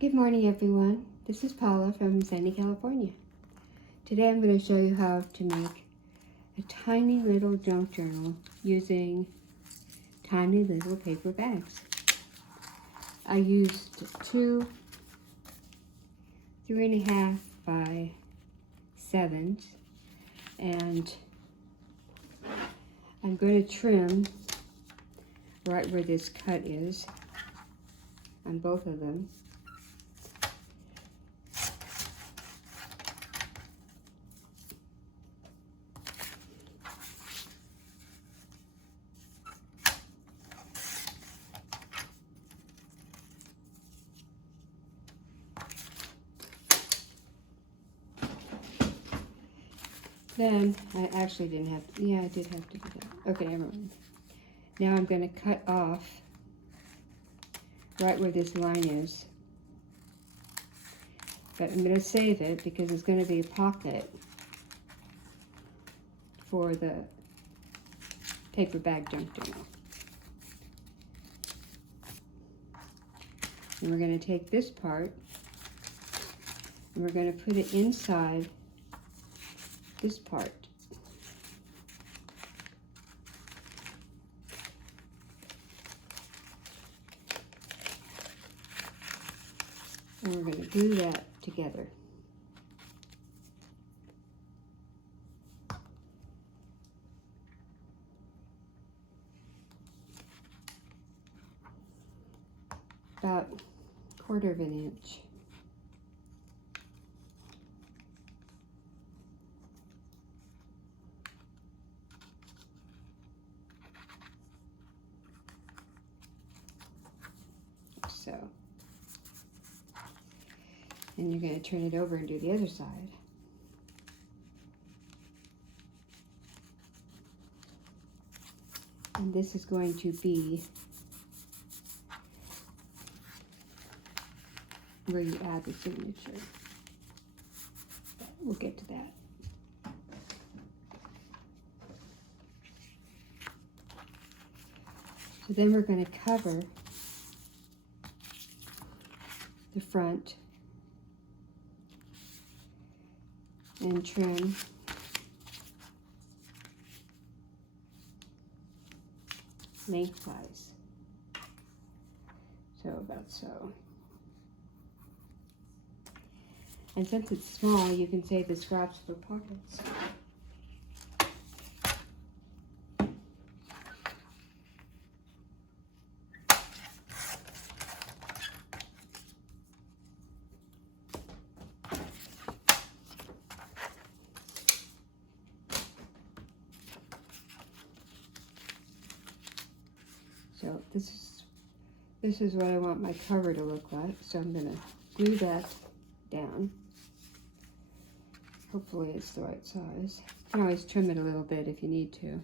Good morning, everyone. This is Paula from Sandy, California. Today I'm going to show you how to make a tiny little junk journal using tiny little paper bags. I used two 3.5 by 7s, and I'm going to trim right where this cut is on both of them. Then, I actually didn't have to, I did have to do that. Okay, never mind. Now I'm going to cut off right where this line is. But I'm going to save it because it's going to be a pocket for the paper bag junk journal. And we're going to take this part and we're going to put it inside this part. And we're going to glue that together. About 1/4 of an inch. So, and you're going to turn it over and do the other side. And this is going to be where you add the signature. We'll get to that. So then we're going to cover the front and trim lengthwise. So about so. And since it's small, you can save the scraps for pockets. So this is what I want my cover to look like. So I'm going to glue that down. Hopefully it's the right size. You can always trim it a little bit if you need to.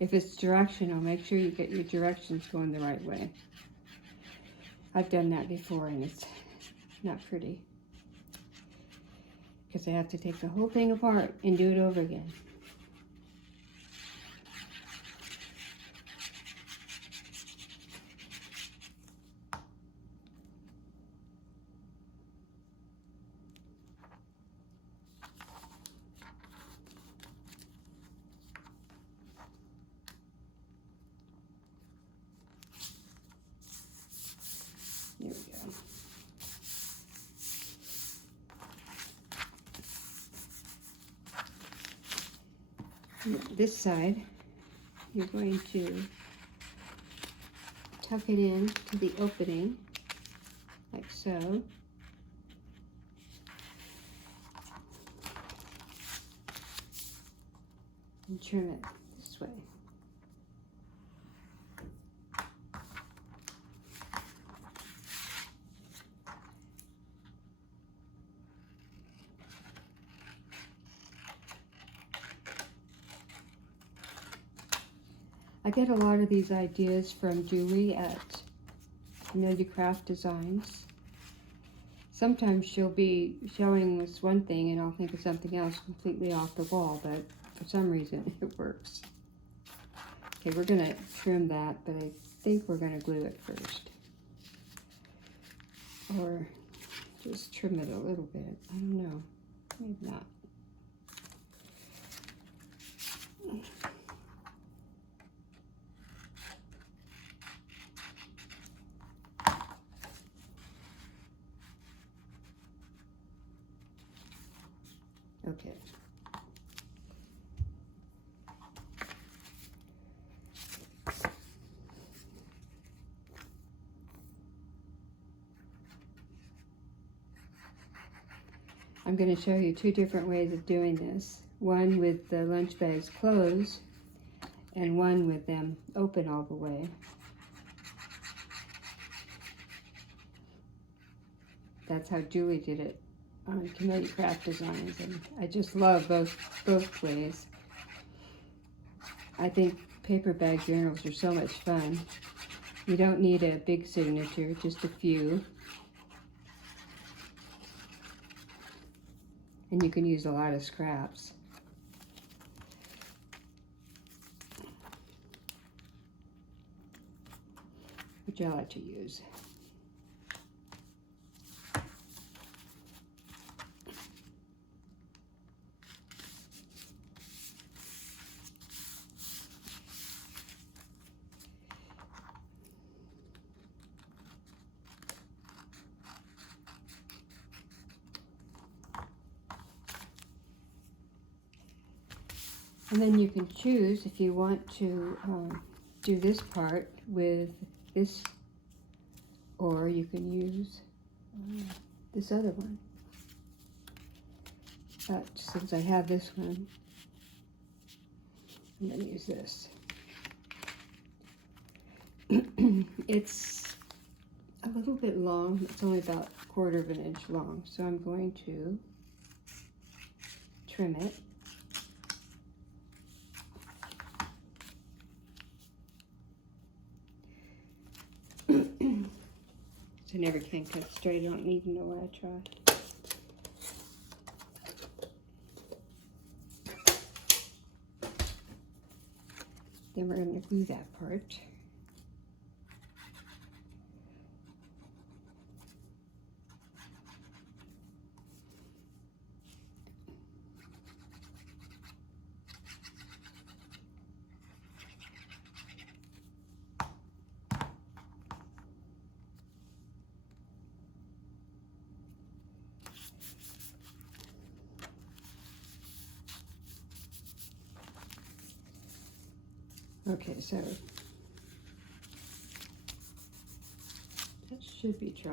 If it's directional, make sure you get your directions going the right way. I've done that before and it's not pretty, because I have to take the whole thing apart and do it over again. There we go. This side, you're going to tuck it in to the opening, like so. And trim it this way. I get a lot of these ideas from Julie at Know Your Craft Designs. Sometimes she'll be showing us one thing and I'll think of something else completely off the wall, but for some reason it works. Okay, we're gonna trim that, but I think we're gonna glue it first. or just trim it a little bit. I don't know, maybe not. Okay. I'm going to show you two different ways of doing this. One with the lunch bags closed and one with them open all the way. That's how Julie did it on Committee Craft Designs, and I just love both ways. I think paper bag journals are so much fun. You don't need a big signature, just a few. And you can use a lot of scraps. Which I like to use. And then you can choose if you want to do this part with this, or you can use this other one. But since I have this one, I'm going to use this. It's a little bit long. It's only about 1/4 of an inch long. So I'm going to trim it. I never can cut straight. I don't even know why I try. Then we're going to glue that part. Okay, so that should be dry.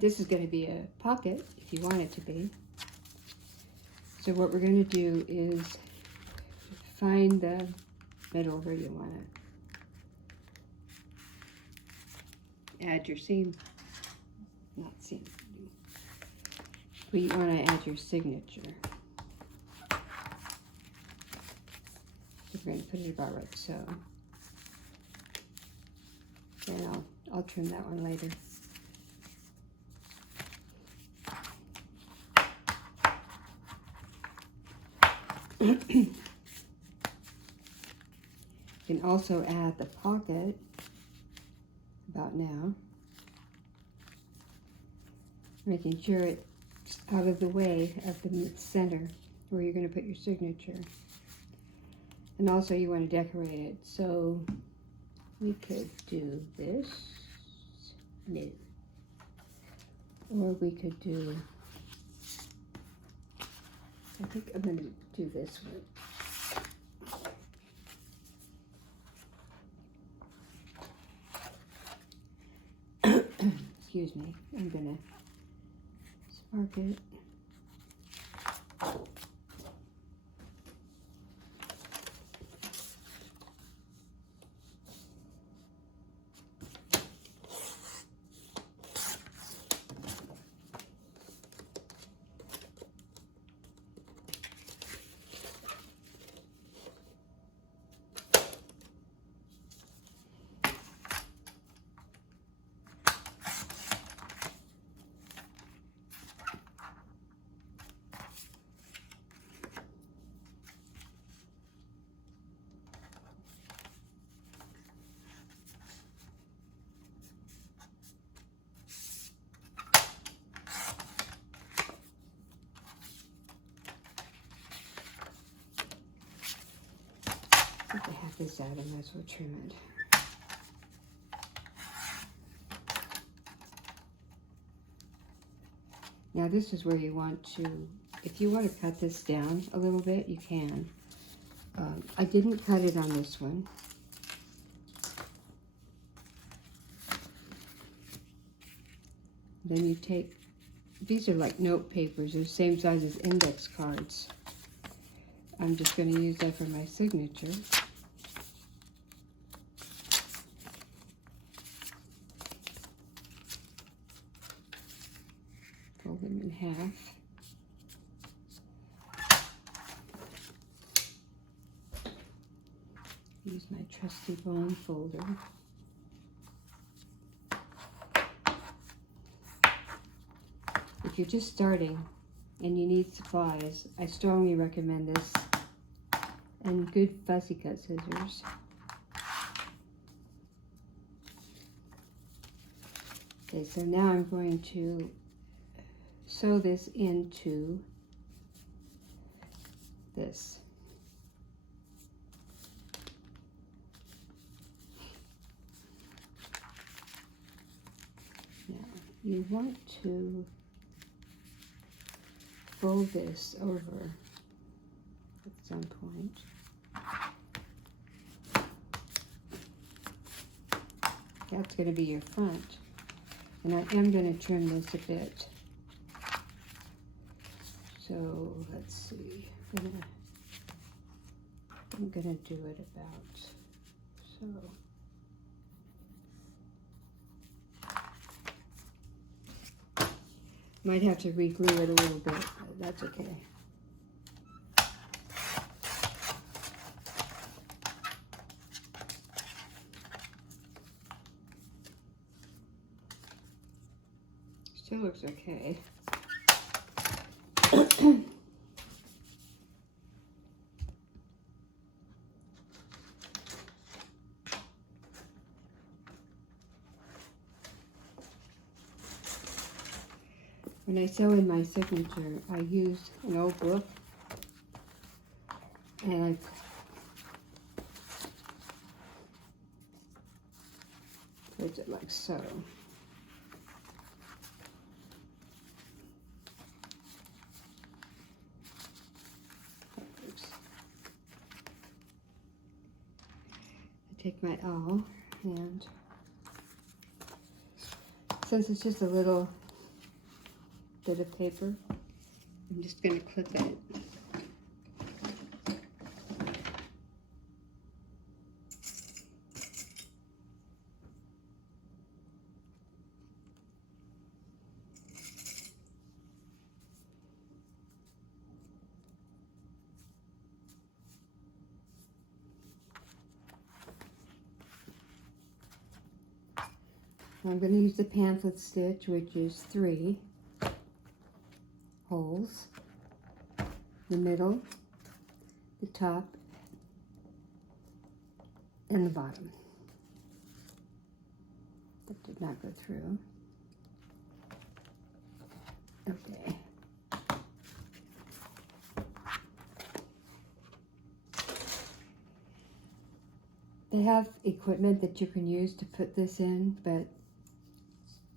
This is going to be a pocket if you want it to be. So what we're going to do is find the middle where you want it. Add your seam, not seam. We want to add your signature. We're going to put it about right so. And I'll trim that one later. You can also add the pocket about now, making sure it's out of the way of the center where you're going to put your signature. And also you want to decorate it, so we could do this, no, or we could do, I think I'm going to do this one. Excuse me, I'm going to spark it. this out, I might as well trim it. Now this is where you want to, if you want to cut this down a little bit, you can. I didn't cut it on this one. Then you take, these are like note papers, they're the same size as index cards. I'm just going to use that for my signature. Fold them in half. Use my trusty bond folder. If you're just starting and you need supplies, I strongly recommend this and good fussy cut scissors. Okay, so now I'm going to sew this into this. Now, you want to fold this over at some point. That's going to be your front. And I am going to trim this a bit. So let's see. I'm gonna do it about so. Might have to re-glue it a little bit, but that's okay. Still looks okay. When I sew in my signature, I use an old book and I put it like so. Oops. I take my awl and since it's just a little bit of paper, I'm just going to clip it. I'm going to use the pamphlet stitch, which is 3 holes, the middle, the top, and the bottom. That did not go through. Okay. They have equipment that you can use to put this in, but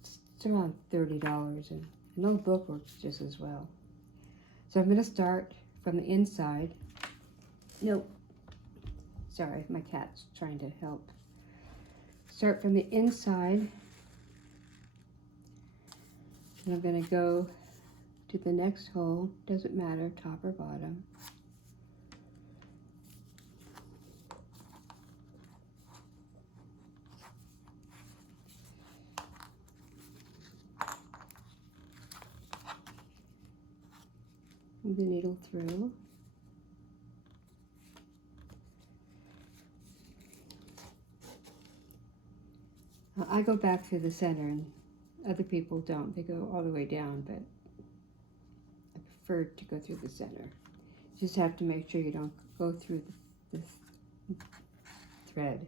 it's around $30, and an old book works just as well. So I'm going to start from the inside. Nope. Sorry, my cat's trying to help. Start from the inside. And I'm going to go to the next hole. Doesn't matter, top or bottom. Move the needle through. I go back through the center, and other people don't. They go all the way down, but I prefer to go through the center. You just have to make sure you don't go through the thread.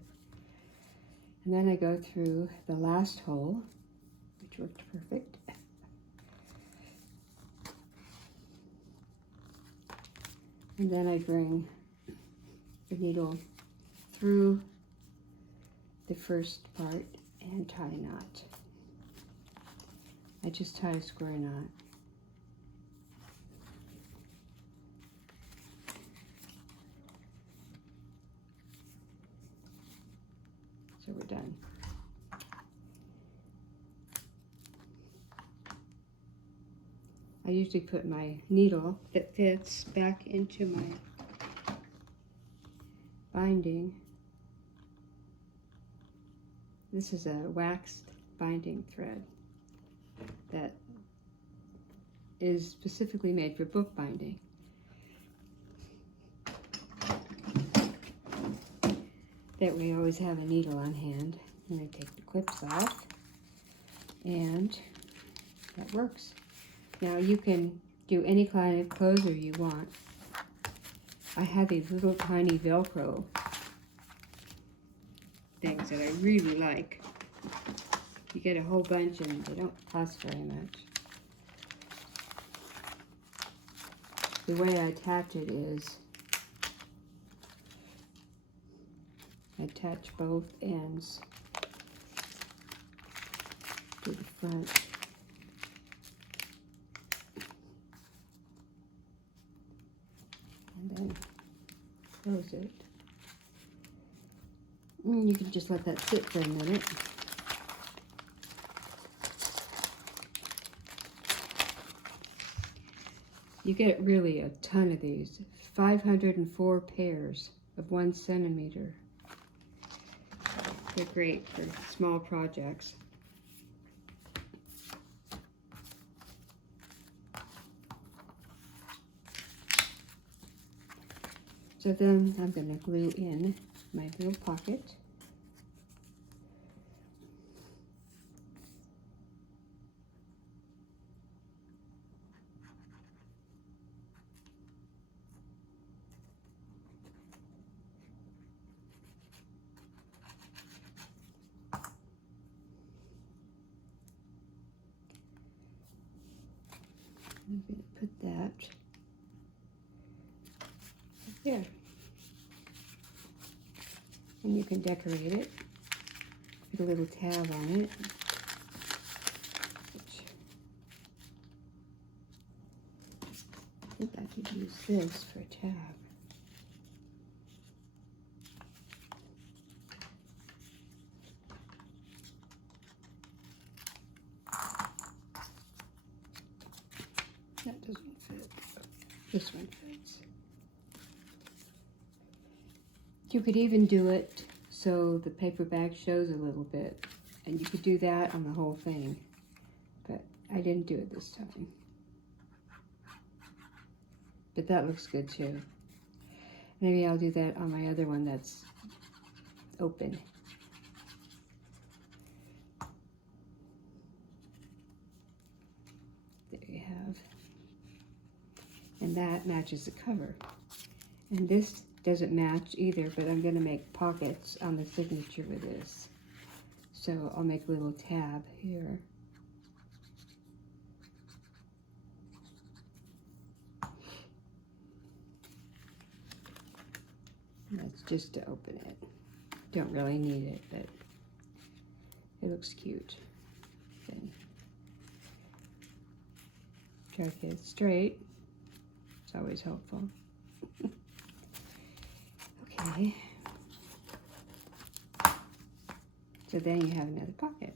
And then I go through the last hole, which worked perfect. And then I bring the needle through the first part and tie a knot. I just tie a square knot. So we're done. I usually put my needle that fits back into my binding. This is a waxed binding thread that is specifically made for book binding. That way I always have a needle on hand. And I take the clips off, and that works. Now you can do any kind of closer you want. I have these little tiny Velcro things that I really like. You get a whole bunch and they don't cost very much. The way I attach it is I attach both ends to the front. And then close it. And you can just let that sit for a minute. You get really a ton of these. 504 pairs of 1 centimeter. They're great for small projects. So then I'm going to glue in my little pocket. I'm going to put that there. And you can decorate it. Put a little tab on it. I think I could use this for a tab. That doesn't fit. This one fits. You could even do it so the paper bag shows a little bit, and you could do that on the whole thing, but I didn't do it this time. But that looks good too. Maybe I'll do that on my other one that's open. There you have. And that matches the cover. And this doesn't match either, but I'm going to make pockets on the signature with this. So I'll make a little tab here. And that's just to open it. Don't really need it, but it looks cute. Then try to get it straight. It's always helpful. Okay. So then you have another pocket.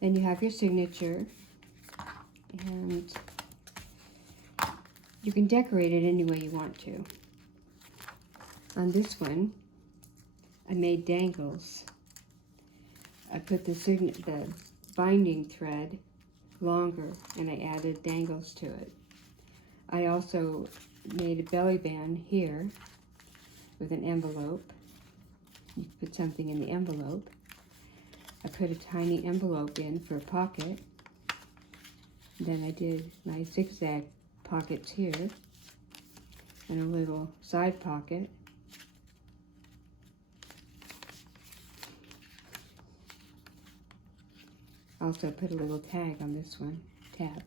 Then you have your signature, and you can decorate it any way you want to. On this one, I made dangles. I put the binding thread longer, and I added dangles to it. I also made a belly band here with an envelope. You put something in the envelope. I put a tiny envelope in for a pocket. Then I did my zigzag pockets here and a little side pocket. Also put a little tag on this one, tab.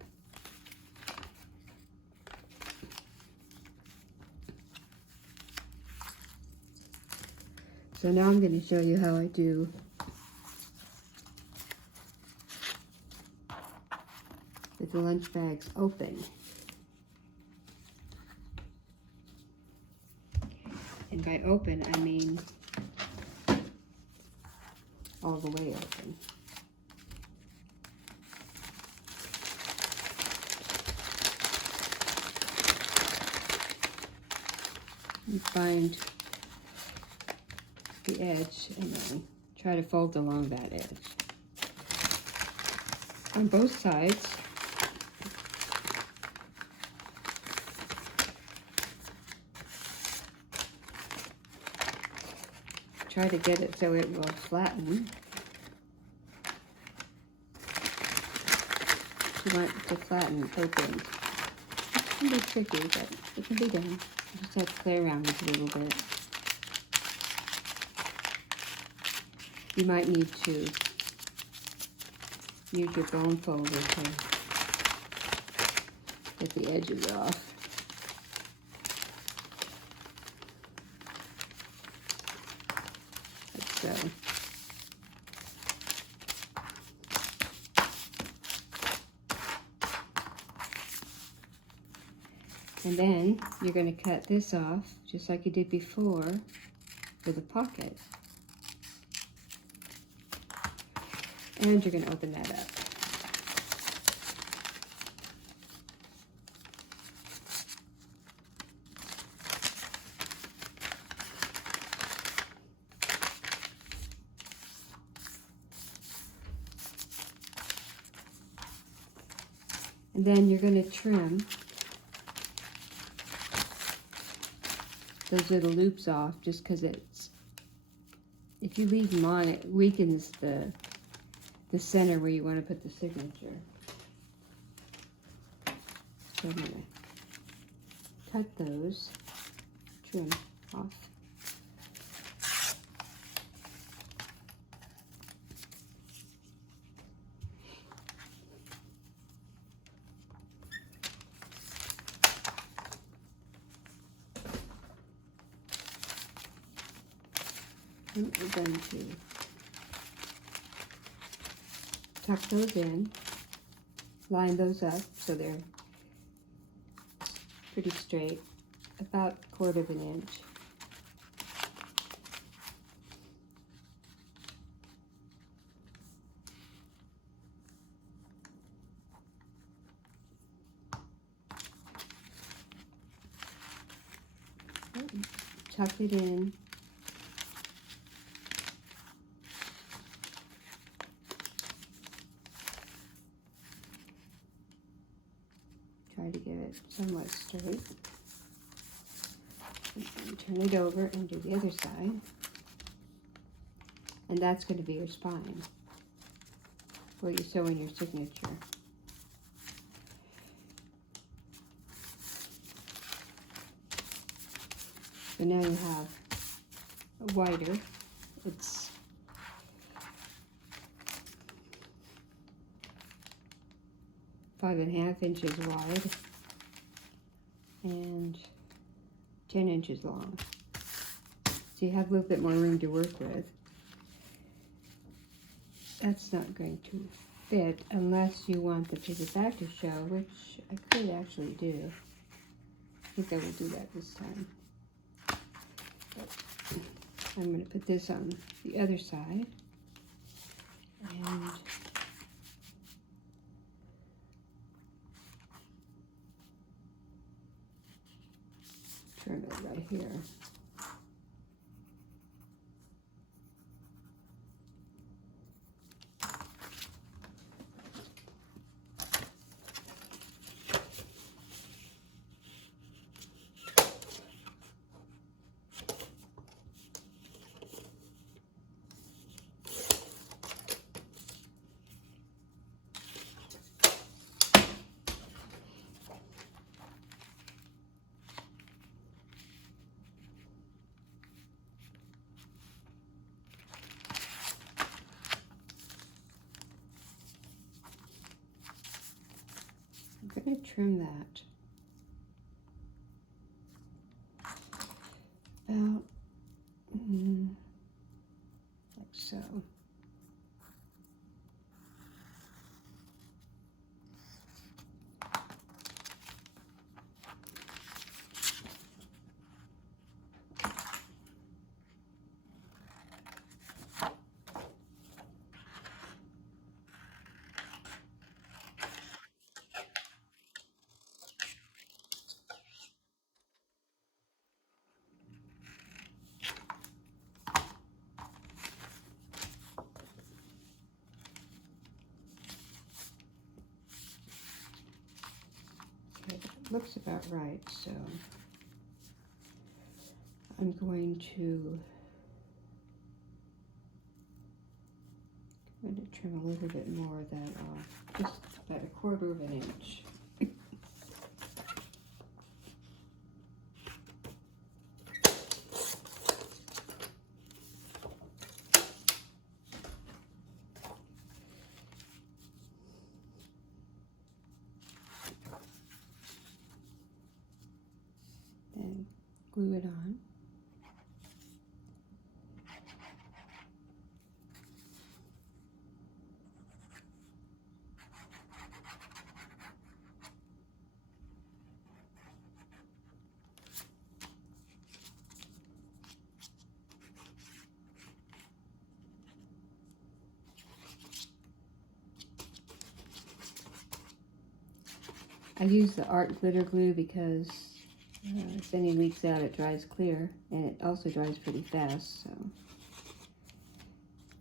So now I'm going to show you how I do with the lunch bags open. And by open, I mean all the way open. You find the edge and then try to fold along that edge. On both sides, try to get it so it will flatten. You want it to flatten open. It can be tricky, but it can be done. You just have to play around with it a little bit. You might need to use your bone folder to get the edges off. Like so. And then you're going to cut this off just like you did before with a pocket. And you're going to open that up. And then you're going to trim those little loops off just because it's, if you leave them on, it weakens the center where you want to put the signature. So I'm going to cut those, trim off. And we're going to tuck those in, line those up so they're pretty straight, about 1/4 inch. Tuck it in. Try to get it somewhat straight. And turn it over and do the other side. And that's going to be your spine where you sew in your signature. So now you have a wider, it's five and a half inches wide and 10 inches long. So you have a little bit more room to work with. That's not going to fit unless you want the pivot back to show, which I could actually do. I think I will do that this time. But I'm going to put this on the other side and trim it right here. I'm going to trim that about so. Looks about right, so I'm going to trim a little bit more of that off, just about 1/4 of an inch. Then glue it on. I use the art glitter glue because if any leaks out, it dries clear, and it also dries pretty fast, so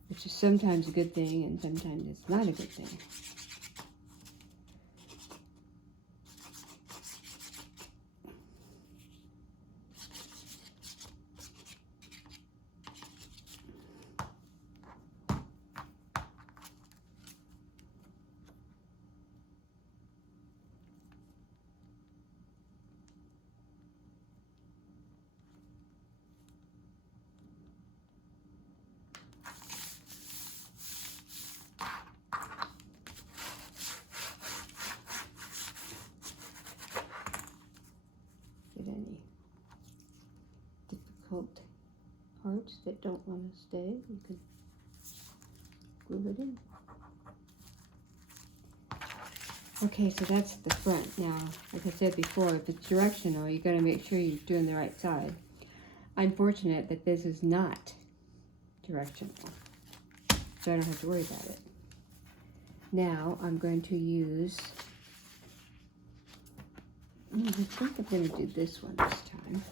which is sometimes a good thing and sometimes it's not a good thing. Any difficult parts that don't want to stay, you can glue it in. Okay, so that's the front. Now, like I said before, if it's directional, you got to make sure you're doing the right side. I'm fortunate that this is not directional, so I don't have to worry about it. Now, I'm going to use, I think I'm going to do this one this time.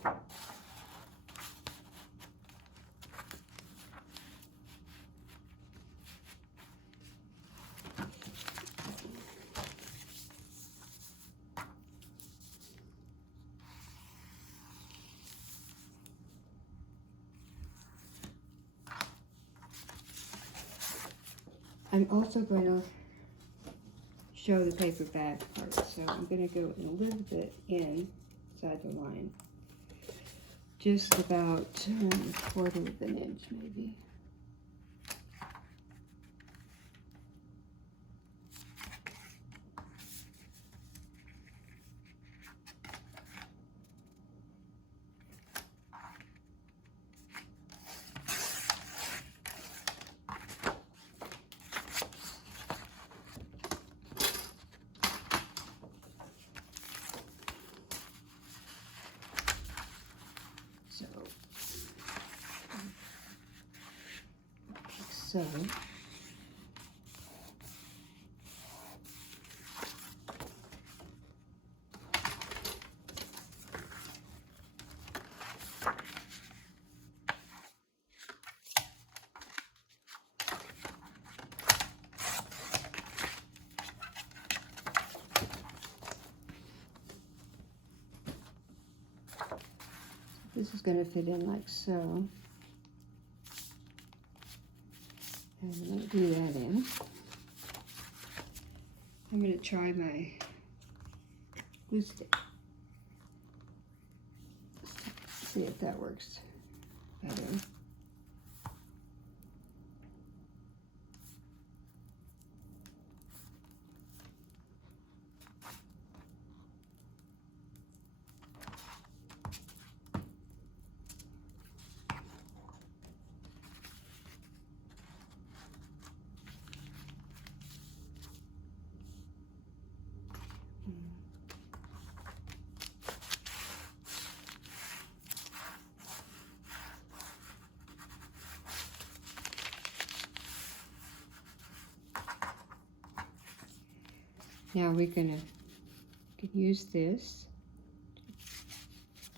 I'm also going to show the paper bag part, so I'm going to go in a little bit inside the line, just about 1/4 of an inch maybe. So, this is going to fit in like so. And I'm going to glue that in. I'm going to try my glue stick. See if that works better. Now we're gonna use this.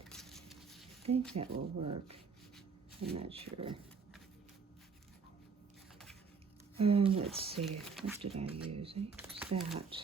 I think that will work. I'm not sure. Let's see, what did I use? I used that.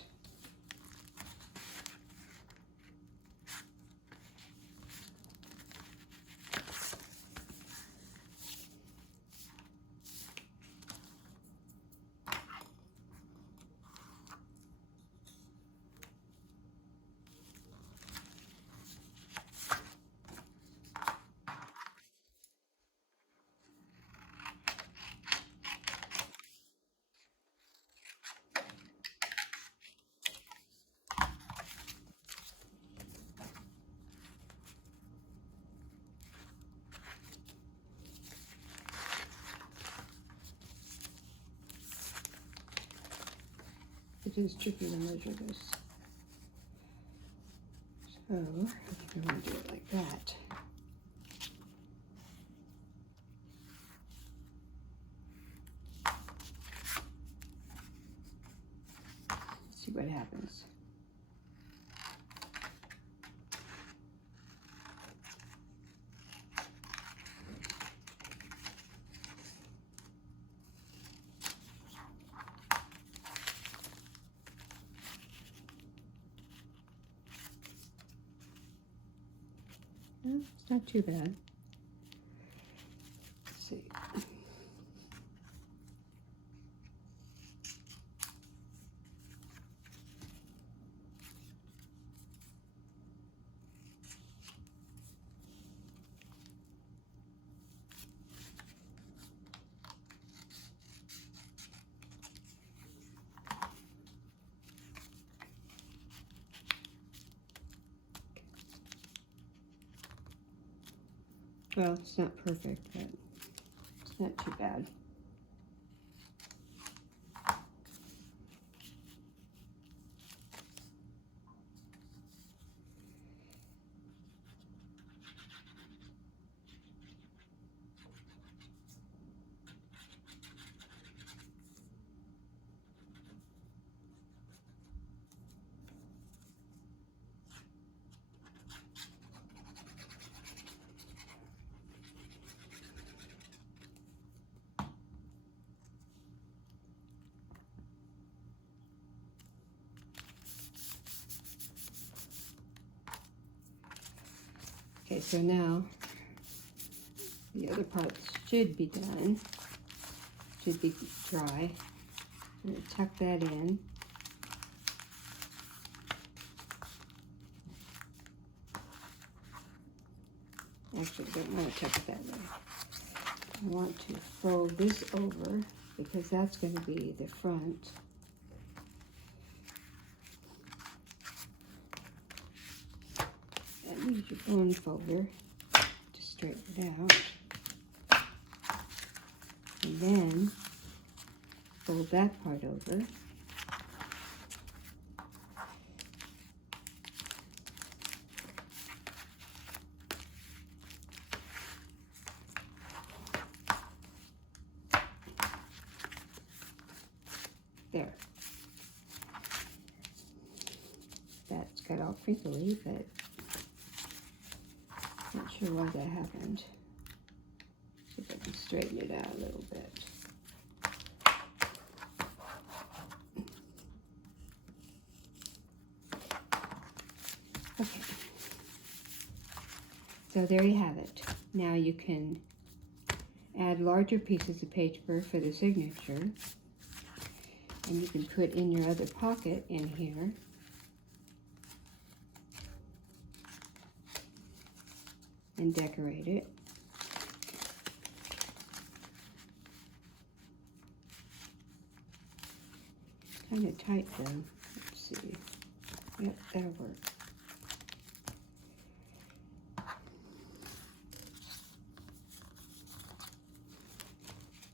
It is tricky to measure this. So, I think I'm going to do it like that. Let's see what happens. Well, it's not too bad. Let's see. Well, it's not perfect, but it's not too bad. Okay, so now the other parts should be done, should be dry. I'm going to tuck that in. Actually, I don't want to tuck it that way. I want to fold this over because that's going to be the front. And use your bone folder to straighten it out. And then fold that part over. There. That's got all crinkly, but not sure why that happened. See if I can straighten it out a little bit. Okay. So there you have it. Now you can add larger pieces of paper for the signature. And you can put in your other pocket in here. And decorate it. Kind of tight though. Let's see. Yep, that'll work.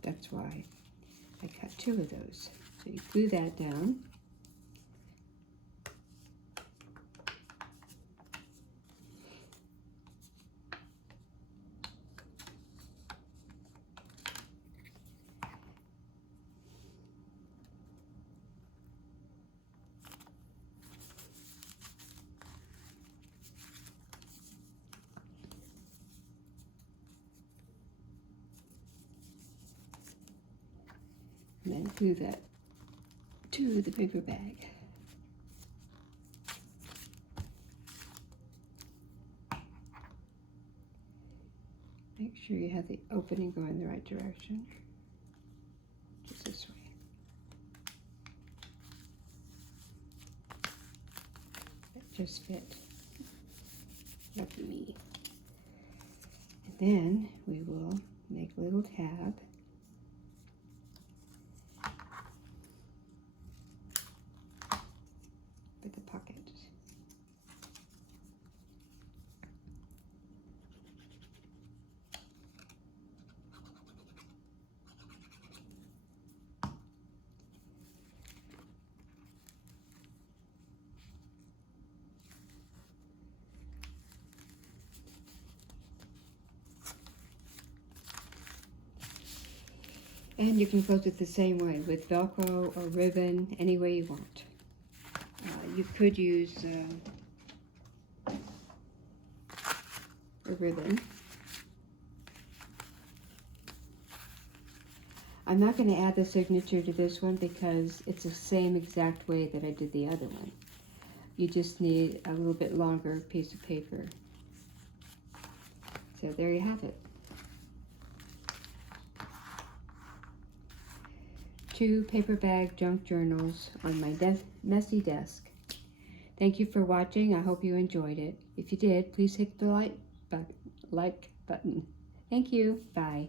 That's why I cut 2 of those. So you glue that down. and glue that to the paper bag. Make sure you have the opening going in the right direction. Just this way. That just fit. Lucky me. And then we will make a little tab. With the pocket. And you can close it the same way with Velcro or ribbon, any way you want. You could use a ribbon. I'm not going to add the signature to this one because it's the same exact way that I did the other one. You just need a little bit longer piece of paper. So there you have it. 2 paper bag junk journals on my messy desk. Thank you for watching. I hope you enjoyed it. If you did, please hit the like button. Thank you. Bye.